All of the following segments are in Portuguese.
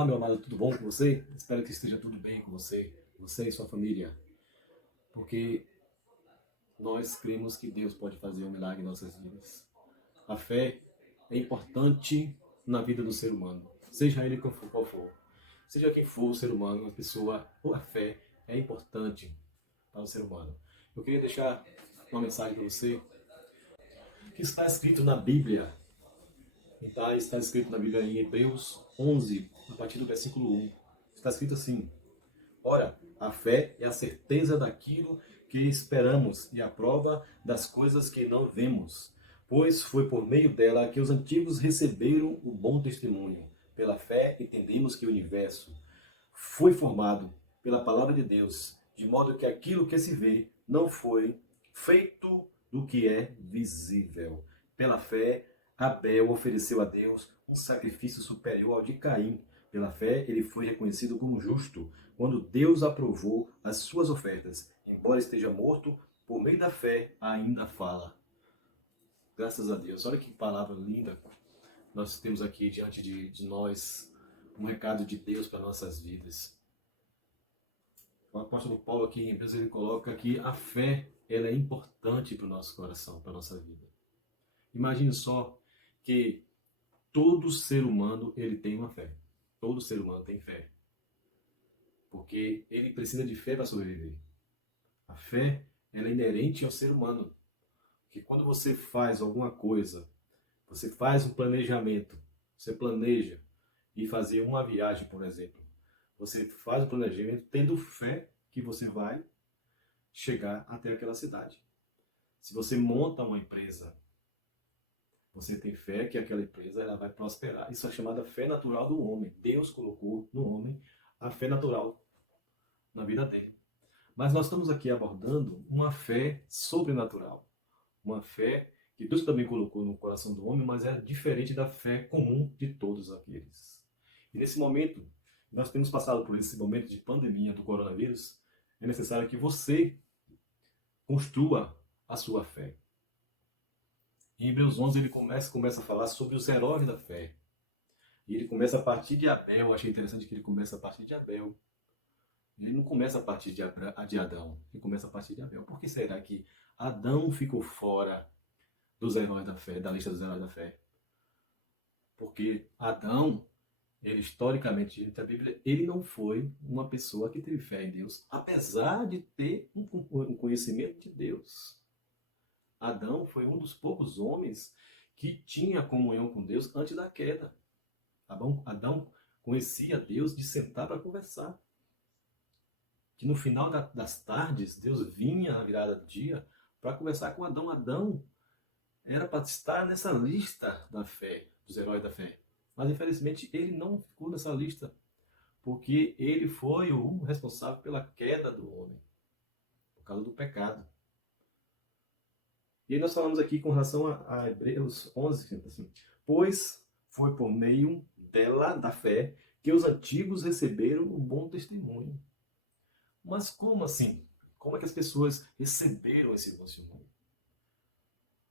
Olá, meu amado, tudo bom com você? Espero que esteja tudo bem com você e sua família, porque nós cremos que Deus pode fazer um milagre em nossas vidas. A fé é importante na vida do ser humano, seja ele qual for. Seja quem for o ser humano, a pessoa ou a fé é importante para o ser humano. Eu queria deixar uma mensagem para você que está escrito na Bíblia. Está escrito na Bíblia em Hebreus 11, a partir do versículo 1. Está escrito assim: Ora, a fé é a certeza daquilo que esperamos e a prova das coisas que não vemos. Pois foi por meio dela que os antigos receberam o bom testemunho. Pela fé entendemos que o universo foi formado pela palavra de Deus, de modo que aquilo que se vê não foi feito do que é visível. Pela fé, Abel ofereceu a Deus um sacrifício superior ao de Caim. Pela fé, ele foi reconhecido como justo quando Deus aprovou as suas ofertas. Embora esteja morto, por meio da fé ainda fala. Graças a Deus. Olha que palavra linda nós temos aqui diante de nós, um recado de Deus para nossas vidas. O apóstolo Paulo aqui em Hebreus ele coloca que a fé ela é importante para o nosso coração, para a nossa vida. Imagine só que todo ser humano ele tem uma fé. Todo ser humano tem fé. Porque ele precisa de fé para sobreviver. A fé ela é inerente ao ser humano. Que quando você faz alguma coisa, você faz um planejamento, você planeja ir fazer uma viagem, por exemplo. Você faz o planejamento tendo fé que você vai chegar até aquela cidade. Se você monta uma empresa, você tem fé que aquela empresa ela vai prosperar. Isso é chamada fé natural do homem. Deus colocou no homem a fé natural na vida dele. Mas nós estamos aqui abordando uma fé sobrenatural. Uma fé que Deus também colocou no coração do homem, mas é diferente da fé comum de todos aqueles. E nesse momento, nós temos passado por esse momento de pandemia do coronavírus, é necessário que você construa a sua fé. Em Hebreus 11 ele começa a falar sobre os heróis da fé. E ele começa a partir de Abel. Eu achei interessante que ele começa a partir de Abel. Ele não começa a partir de Adão, ele começa a partir de Abel. Por que será que Adão ficou fora dos heróis da fé, da lista dos heróis da fé? Porque Adão, ele historicamente, dentro da Bíblia, ele não foi uma pessoa que teve fé em Deus, apesar de ter um conhecimento de Deus. Adão foi um dos poucos homens que tinha comunhão com Deus antes da queda. Adão conhecia Deus de sentar para conversar. Que no final das tardes, Deus vinha na virada do dia para conversar com Adão. Adão era para estar nessa lista da fé, dos heróis da fé. Mas infelizmente ele não ficou nessa lista, porque ele foi o responsável pela queda do homem, por causa do pecado. E aí nós falamos aqui com relação a Hebreus 11, assim, pois foi por meio dela, da fé, que os antigos receberam um bom testemunho. Mas como assim? Como é que as pessoas receberam esse bom testemunho?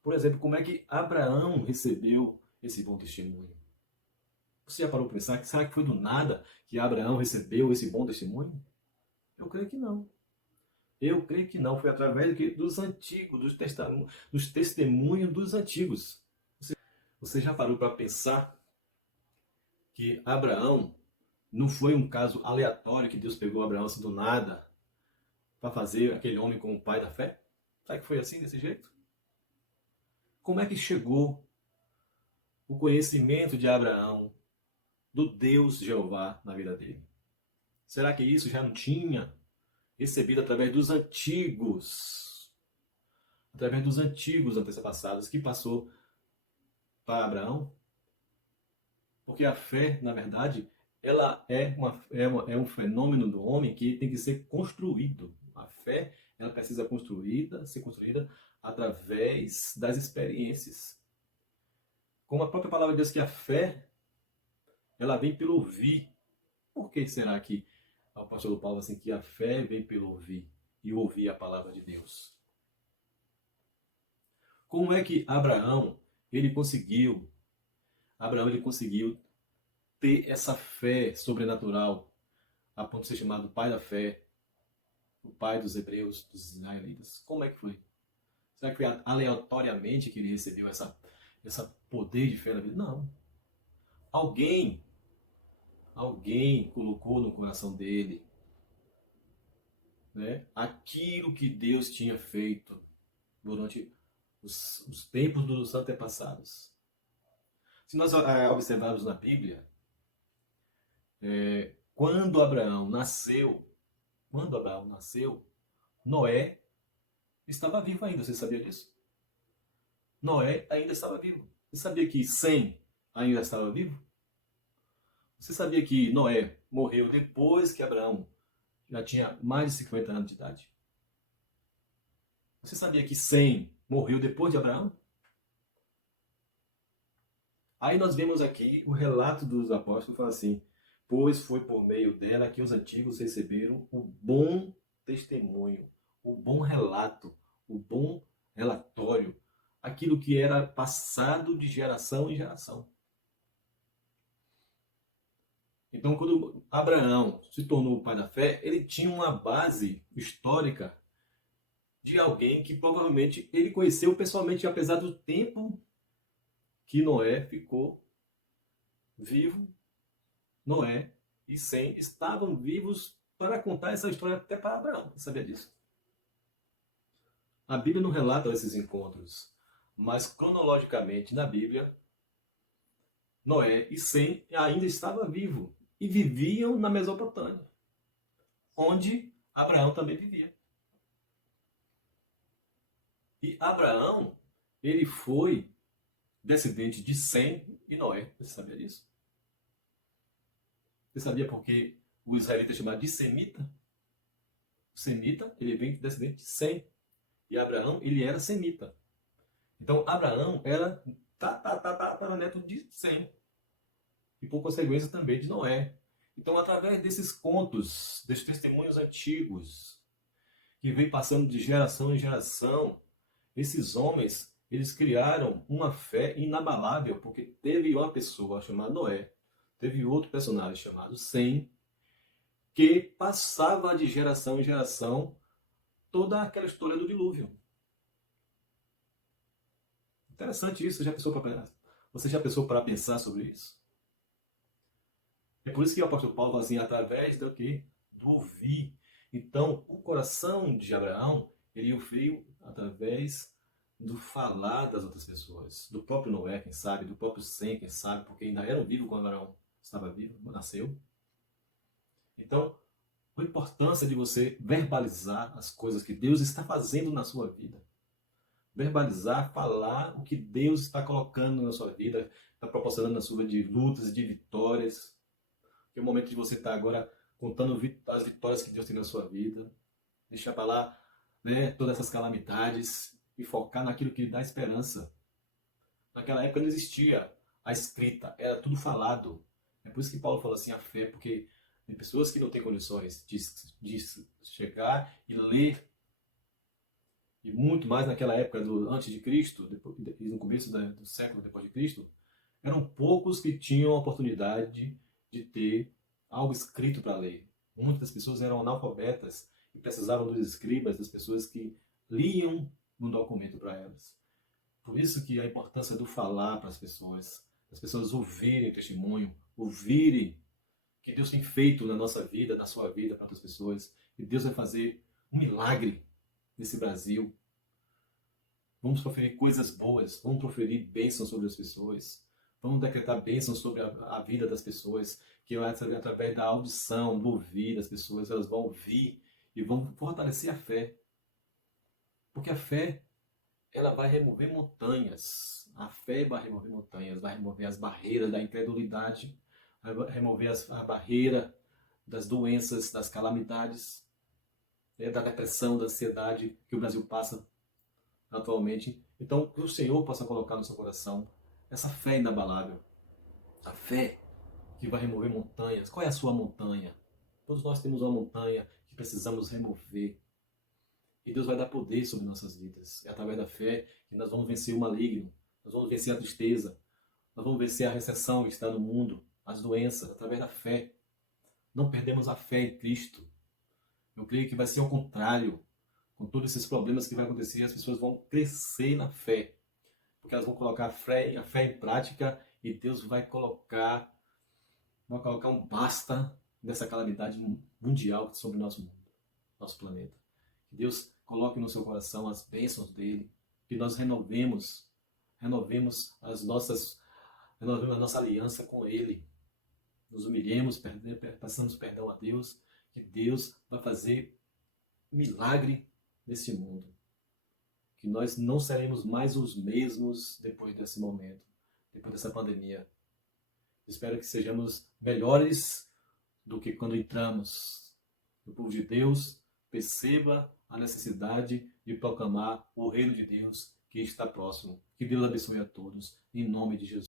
Por exemplo, como é que Abraão recebeu esse bom testemunho? Você já parou para pensar que será que foi do nada que Abraão recebeu esse bom testemunho? Eu creio que não. Eu creio que não. Foi através dos antigos, dos testemunhos dos antigos. Você já parou para pensar que Abraão não foi um caso aleatório que Deus pegou Abraão assim do nada para fazer aquele homem como o pai da fé? Será que foi assim, desse jeito? Como é que chegou o conhecimento de Abraão do Deus Jeová na vida dele? Será que isso já não tinha recebido através dos antigos antepassados que passou para Abraão? Porque a fé, na verdade, ela é um fenômeno do homem que tem que ser construído. A fé, ela precisa ser construída através das experiências. Como a própria palavra diz que a fé, ela vem pelo ouvir. Por que será que o apóstolo Paulo assim que a fé vem pelo ouvir e ouvir a palavra de Deus? Como é que Abraão ele conseguiu ter essa fé sobrenatural, a ponto de ser chamado pai da fé, o pai dos hebreus, dos israelitas? Como é que foi? Será que foi aleatoriamente que ele recebeu essa poder de fé na vida? Não. Alguém, alguém colocou no coração dele, né, aquilo que Deus tinha feito durante os tempos dos antepassados. Se nós observarmos na Bíblia, quando Abraão nasceu, Noé estava vivo ainda. Você sabia disso? Noé ainda estava vivo. Você sabia que Sem ainda estava vivo? Você sabia que Noé morreu depois que Abraão já tinha mais de 50 anos de idade? Você sabia que Sem morreu depois de Abraão? Aí nós vemos aqui o relato dos apóstolos, fala assim: pois foi por meio dela que os antigos receberam o bom testemunho, o bom relato, o bom relatório, aquilo que era passado de geração em geração. Então, quando Abraão se tornou o pai da fé, ele tinha uma base histórica de alguém que provavelmente ele conheceu pessoalmente, apesar do tempo que Noé ficou vivo. Noé e Sem estavam vivos para contar essa história até para Abraão. Você sabia disso? A Bíblia não relata esses encontros, mas cronologicamente na Bíblia, Noé e Sem ainda estavam vivos e viviam na Mesopotâmia, onde Abraão também vivia. E Abraão, ele foi descendente de Sem e Noé. Você sabia disso? Você sabia por que o israelita é chamado de semita? O semita, ele vem descendente de Sem. E Abraão, ele era semita. Então, Abraão era neto de Sem. E, por consequência, também de Noé. Então, através desses contos, desses testemunhos antigos, que vem passando de geração em geração, esses homens, eles criaram uma fé inabalável, porque teve uma pessoa chamada Noé, teve outro personagem chamado Sem, que passava de geração em geração toda aquela história do dilúvio. Interessante isso. Você já pensou para pensar sobre isso? É por isso que o apóstolo Paulo fala assim, através do quê? Do ouvir. Então, o coração de Abraão, ele ouviu através do falar das outras pessoas. Do próprio Noé, quem sabe, do próprio Sem, quem sabe, porque ainda eram vivos quando Abraão estava vivo, nasceu. Então, a importância de você verbalizar as coisas que Deus está fazendo na sua vida. Verbalizar, falar o que Deus está colocando na sua vida, está proporcionando na sua vida de lutas, de vitórias. Que é o momento de você estar agora contando as vitórias que Deus tem na sua vida. Deixar para lá, né, todas essas calamidades e focar naquilo que lhe dá esperança. Naquela época não existia a escrita, era tudo falado. É por isso que Paulo fala assim, a fé, porque tem pessoas que não têm condições de chegar e ler. E muito mais naquela época antes de Cristo, e no começo do século depois de Cristo, eram poucos que tinham a oportunidade de ter algo escrito para ler. Muitas pessoas eram analfabetas e precisavam dos escribas, das pessoas que liam um documento para elas. Por isso que a importância do falar para as pessoas ouvirem o testemunho, ouvirem o que Deus tem feito na nossa vida, na sua vida, para outras pessoas. E Deus vai fazer um milagre nesse Brasil. Vamos proferir coisas boas, vamos proferir bênçãos sobre as pessoas, vamos decretar bênçãos sobre a vida das pessoas, que através da audição, do ouvir das pessoas, elas vão ouvir e vão fortalecer a fé. Porque a fé, ela vai remover montanhas. A fé vai remover montanhas, vai remover as barreiras da incredulidade, vai remover a barreira das doenças, das calamidades, da depressão, da ansiedade que o Brasil passa atualmente. Então, que o Senhor possa colocar no seu coração essa fé inabalável. A fé que vai remover montanhas. Qual é a sua montanha? Todos nós temos uma montanha que precisamos remover. E Deus vai dar poder sobre nossas vidas. É através da fé que nós vamos vencer o maligno. Nós vamos vencer a tristeza. Nós vamos vencer a recessão que está no mundo as doenças através da fé. Não perdemos a fé em Cristo. Eu creio que vai ser ao contrário. Com todos esses problemas que vai acontecer, as pessoas vão crescer na fé. Porque elas vão colocar a fé em prática e Deus vai colocar um basta nessa calamidade mundial sobre o nosso mundo, nosso planeta. Que Deus coloque no seu coração as bênçãos dele, que nós renovemos a nossa aliança com ele. Nos humilhemos, passamos perdão a Deus, que Deus vai fazer milagre nesse mundo. Que nós não seremos mais os mesmos depois desse momento, depois dessa pandemia. Espero que sejamos melhores do que quando entramos. O povo de Deus perceba a necessidade de proclamar o reino de Deus que está próximo. Que Deus abençoe a todos, em nome de Jesus.